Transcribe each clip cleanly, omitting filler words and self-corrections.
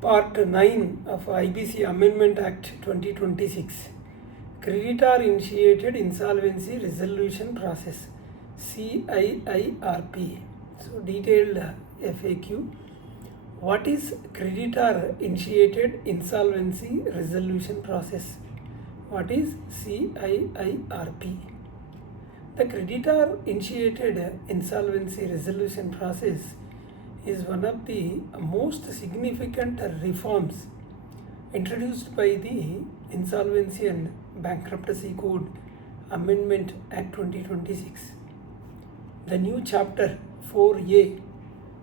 Part 9 of IBC Amendment Act 2026, Creditor-Initiated Insolvency Resolution Process, CIIRP. So detailed FAQ. What is Creditor-Initiated Insolvency Resolution Process? What is CIIRP? The Creditor-Initiated Insolvency Resolution Process is one of the most significant reforms introduced by the Insolvency and Bankruptcy Code Amendment Act 2026. The new chapter 4A,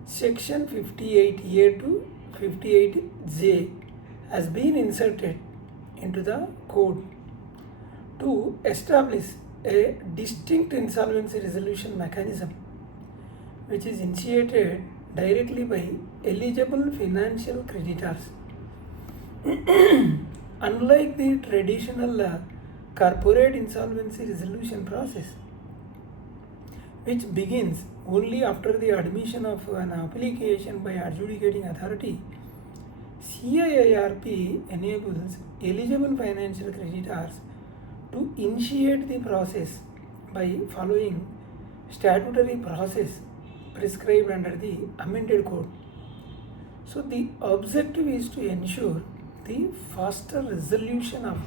section 58A to 58J has been inserted into the code to establish a distinct insolvency resolution mechanism which is initiated directly by eligible financial creditors. Unlike the traditional corporate insolvency resolution process, which begins only after the admission of an application by adjudicating authority, CIIRP enables eligible financial creditors to initiate the process by following statutory process prescribed under the amended code. So the objective is to ensure the faster resolution of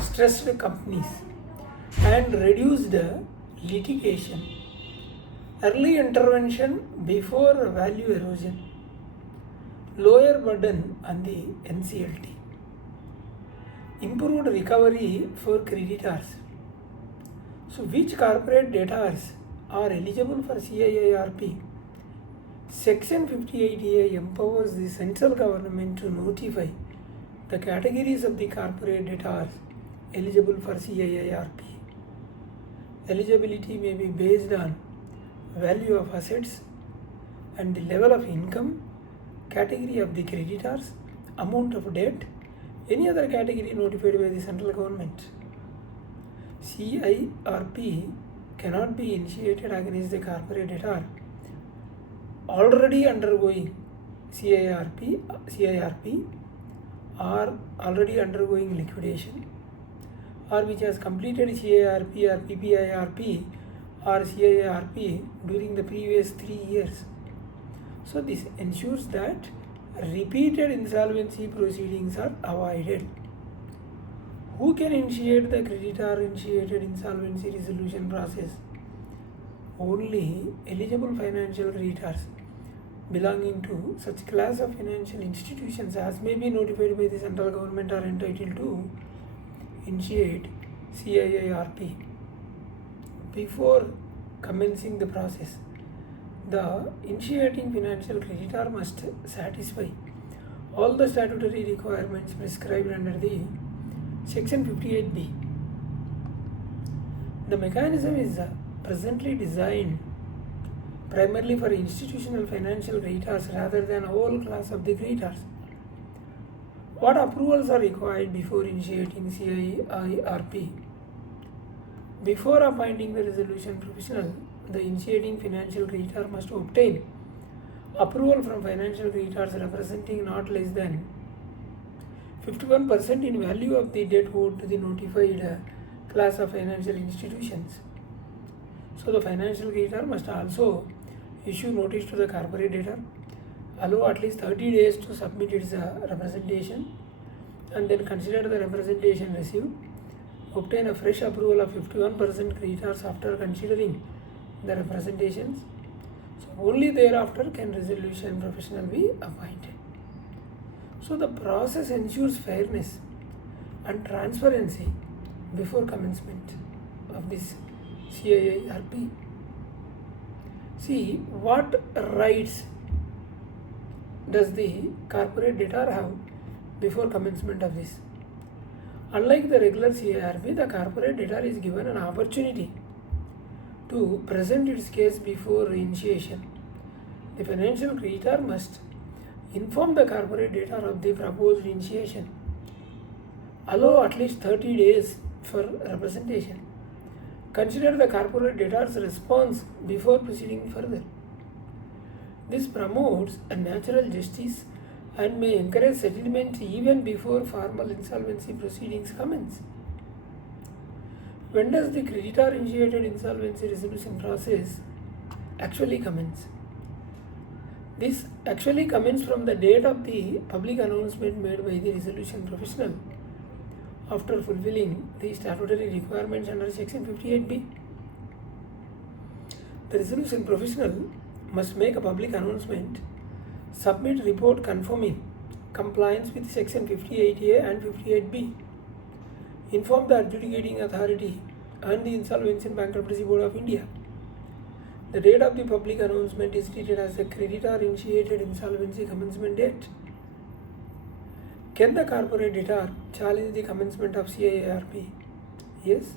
stressed companies and reduced litigation, early intervention before value erosion, lower burden on the NCLT, improved recovery for creditors. So which corporate debtors are eligible for CIIRP? Section 58A empowers the central government to notify the categories of the corporate debtors eligible for CIIRP. Eligibility may be based on value of assets and the level of income, category of the creditors, amount of debt, any other category notified by the central government. CIRP cannot be initiated against the corporate debtor already undergoing CIRP or already undergoing liquidation, or which has completed CIRP or PPIRP or CIIRP during the previous 3 years. So this ensures that repeated insolvency proceedings are avoided. Who can initiate the creditor-initiated insolvency resolution process? Only eligible financial creditors belonging to such class of financial institutions as may be notified by the central government are entitled to initiate CIIRP. Before commencing the process, the initiating financial creditor must satisfy all the statutory requirements prescribed under the Section 58B. The mechanism is presently designed primarily for institutional financial creditors rather than whole class of the creditors. What approvals are required before initiating CIIRP? Before appointing the resolution professional, the initiating financial creditor must obtain approval from financial creditors representing not less than 51% in value of the debt owed to the notified class of financial institutions. So the financial creditor must also issue notice to the corporate debtor, allow at least 30 days to submit its representation, and then consider the representation received, obtain a fresh approval of 51% creditors after considering the representations. So only thereafter can resolution professional be appointed. So the process ensures fairness and transparency before commencement of this CIIRP. See, what rights does the corporate debtor have before commencement of this? Unlike the regular CIRP, the corporate debtor is given an opportunity to present its case before initiation. The financial creditor must inform the corporate debtor of the proposed initiation, allow at least 30 days for representation, consider the corporate debtor's response before proceeding further. This promotes a natural justice and may encourage settlement even before formal insolvency proceedings commence. When does the creditor-initiated insolvency resolution process actually commence? This actually commences from the date of the public announcement made by the resolution professional after fulfilling the statutory requirements under Section 58B. The resolution professional must make a public announcement, submit report confirming compliance with Section 58A and 58B, inform the adjudicating authority and the Insolvency and Bankruptcy Board of India. The date of the public announcement is treated as the creditor-initiated insolvency commencement date. Can the corporate debtor challenge the commencement of CIIRP? Yes.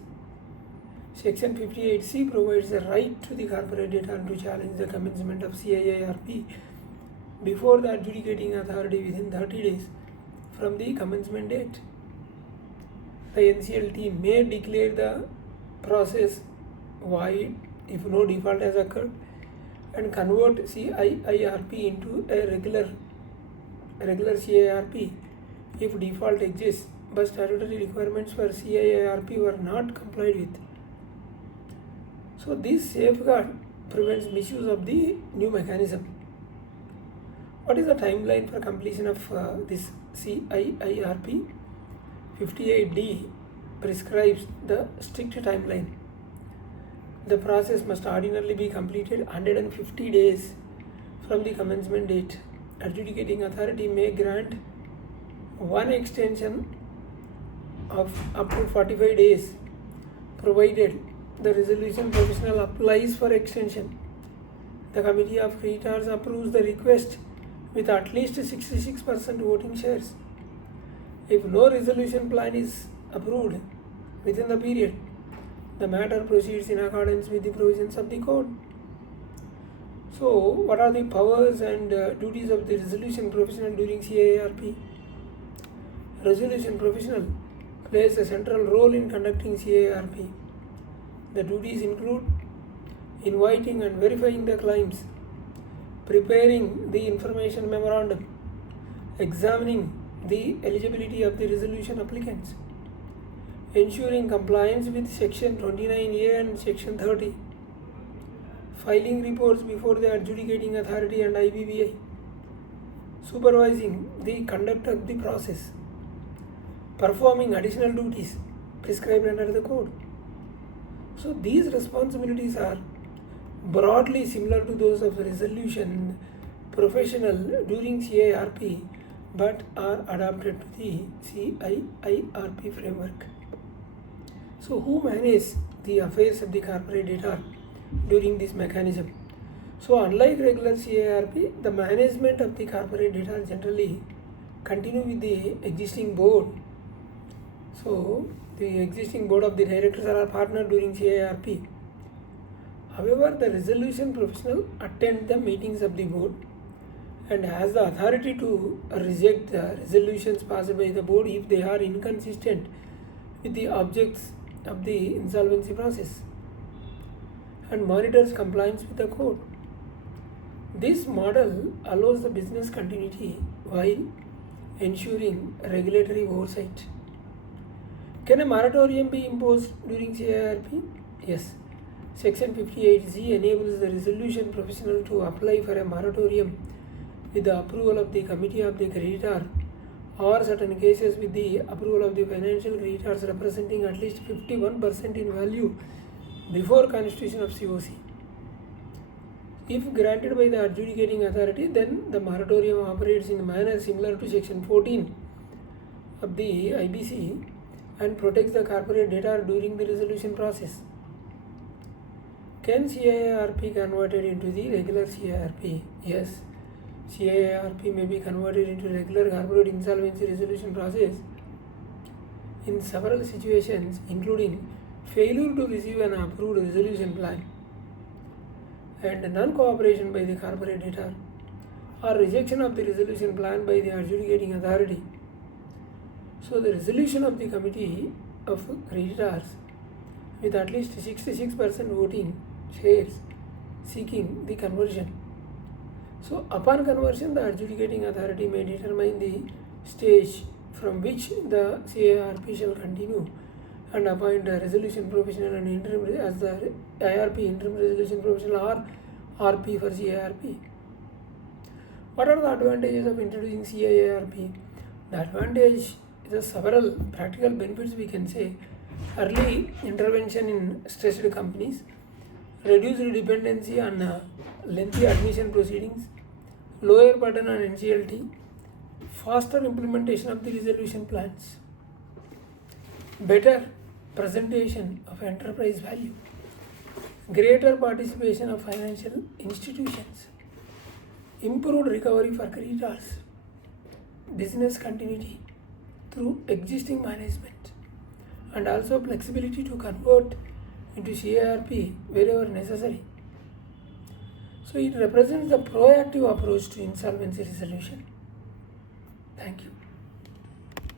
Section 58C provides the right to the corporate debtor to challenge the commencement of CIIRP before the adjudicating authority within 30 days from the commencement date. The NCLT may declare the process void if no default has occurred and convert CIIRP into a regular CIIRP if default exists but statutory requirements for CIIRP were not complied with. So this safeguard prevents misuse of the new mechanism. What is the timeline for completion of this CIIRP? 58D prescribes the strict timeline. The process must ordinarily be completed 150 days from the commencement date. Adjudicating authority may grant one extension of up to 45 days provided the resolution professional applies for extension. The Committee of Creditors approves the request with at least 66% voting shares. If no resolution plan is approved within the period, the matter proceeds in accordance with the provisions of the code. So, what are the powers and duties of the resolution professional during CIIRP? Resolution professional plays a central role in conducting CIIRP. The duties include inviting and verifying the claims, preparing the information memorandum, examining the eligibility of the resolution applicants, ensuring compliance with Section 29A and Section 30, filing reports before the adjudicating authority and IBBI, supervising the conduct of the process, performing additional duties prescribed under the code. So these responsibilities are broadly similar to those of the resolution professional during CIIRP but are adapted to the CIIRP framework. So who manages the affairs of the corporate debtor during this mechanism? So unlike regular CIIRP, the management of the corporate debtor generally continue with the existing board. So the existing board of the directors are our partner during CIIRP. However, the resolution professional attend the meetings of the board and has the authority to reject the resolutions passed by the board if they are inconsistent with the objects of the insolvency process and monitors compliance with the code. This model allows the business continuity while ensuring regulatory oversight. Can a moratorium be imposed during CIIRP? Yes. Section 58Z enables the resolution professional to apply for a moratorium with the approval of the Committee of the Creditor or certain cases with the approval of the Financial Creditors representing at least 51% in value before constitution of COC. If granted by the adjudicating authority, then the moratorium operates in a manner similar to Section 14 of the IBC and protects the corporate debtor during the resolution process. Can CIIRP converted into the regular CIIRP? Yes. CIIRP may be converted into regular corporate insolvency resolution process in several situations, including failure to receive an approved resolution plan and non-cooperation by the corporate debtor or rejection of the resolution plan by the adjudicating authority. So the resolution of the Committee of Creditors with at least 66% voting shares seeking the conversion So upon conversion, the adjudicating authority may determine the stage from which the CIRP shall continue and appoint a resolution professional and interim as the IRP interim resolution professional or RP for CIRP. What are the advantages of introducing CIIRP? The advantage is several practical benefits we can say. Early intervention in stressed companies, reduced dependency on lengthy admission proceedings, lower burden on NCLT, faster implementation of the resolution plans, better presentation of enterprise value, greater participation of financial institutions, improved recovery for creditors, business continuity through existing management, and also flexibility to convert into CIRP wherever necessary. So it represents the proactive approach to insolvency resolution. Thank you.